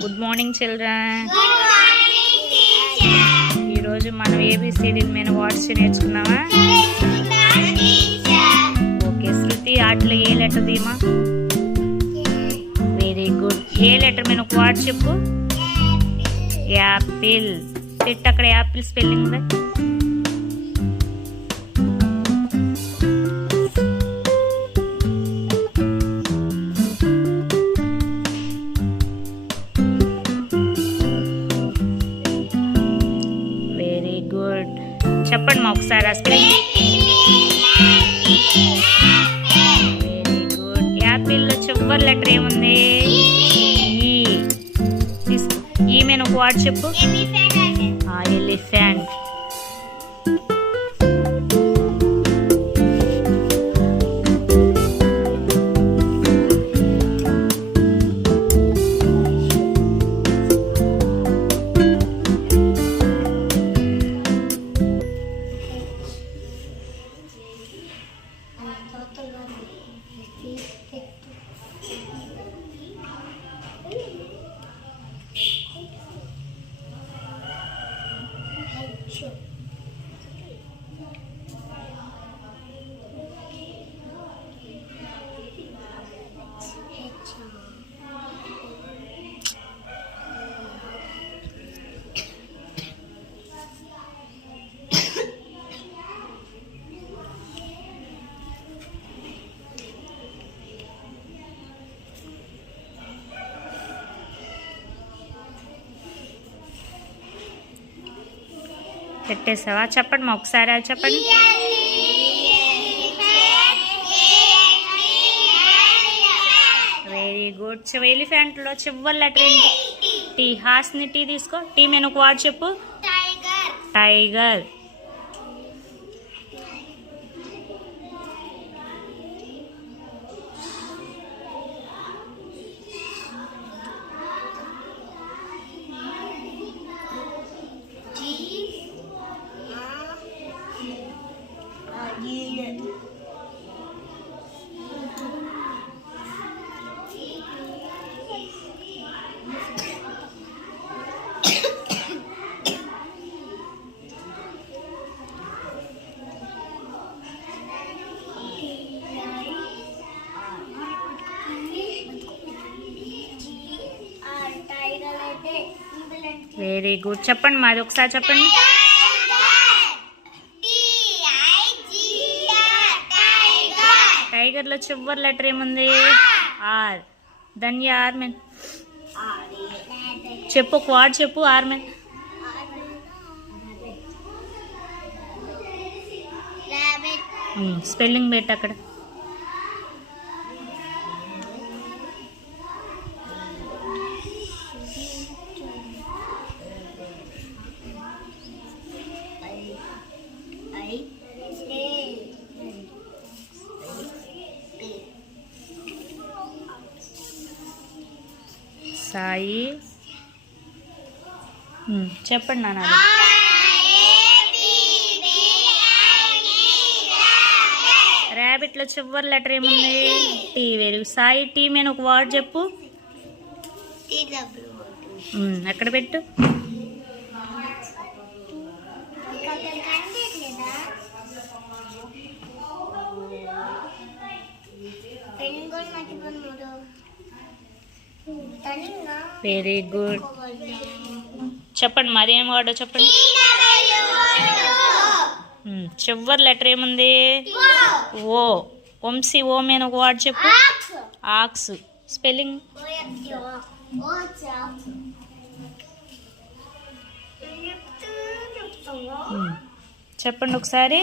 Good morning children. Good morning, teacher. ఈరోజు మనం ఏబిసిడీల మీద వర్డ్స్ నేర్చుకున్నామా? Teacher. ఓకే శృతి, ఆటలో ఏ లెటర్ తీమా? Very good. ఏ లెటర్ మీద ఒక వర్డ్ చెప్పు. యాపిల్. పెట్టు అక్కడ యాపిల్ స్పెల్లింగ్ ఉందా? Very good. చెప్పండి మా ఒకసారి ఆ స్పెల్లింగ్. Very good. యాపిల్లో చివరి లెటర్ ఏముంది? ఈ. తీసుకో. ఈ మీద ఒక వర్డ్ చెప్పు. ఎలిఫెంట్. పెట్టేసావా? చెప్పండి మా ఒకసారి అది చెప్పండి. Very good. ఎలిఫెంట్లో చివరి లెటర్ ఏంటి? టీ. హాస్ని టీ తీసుకో. టీ మీద ఒక వర్డ్ చెప్పు. టైగర్. Very good. చెప్పండి మాది ఒకసారి చెప్పండి. టైగర్లో చివరి లెటర్ ఏముంది? ఆర్. ధన్య ఆర్ మెన్ చెప్పు. ఒక వర్డ్ చెప్పు. Are men. స్పెల్లింగ్ పెట్టు అక్కడ. సాయి. చెప్పండి నాన్న. ర్యాబిట్లో చివరి లెటర్ ఏముంది? T. Very good. Sai T మీద ఒక వర్డ్ చెప్పు. అక్కడ పెట్టు. Very good. చెప్పండి మరి ఏం వర్డ్ చెప్పండి. చివరి లెటర్ ఏముంది? ఓ. వంశీ ఓ మీద ఒక వర్డ్ చెప్పు. ఆక్స్. స్పెల్లింగ్. చెప్పండి ఒకసారి.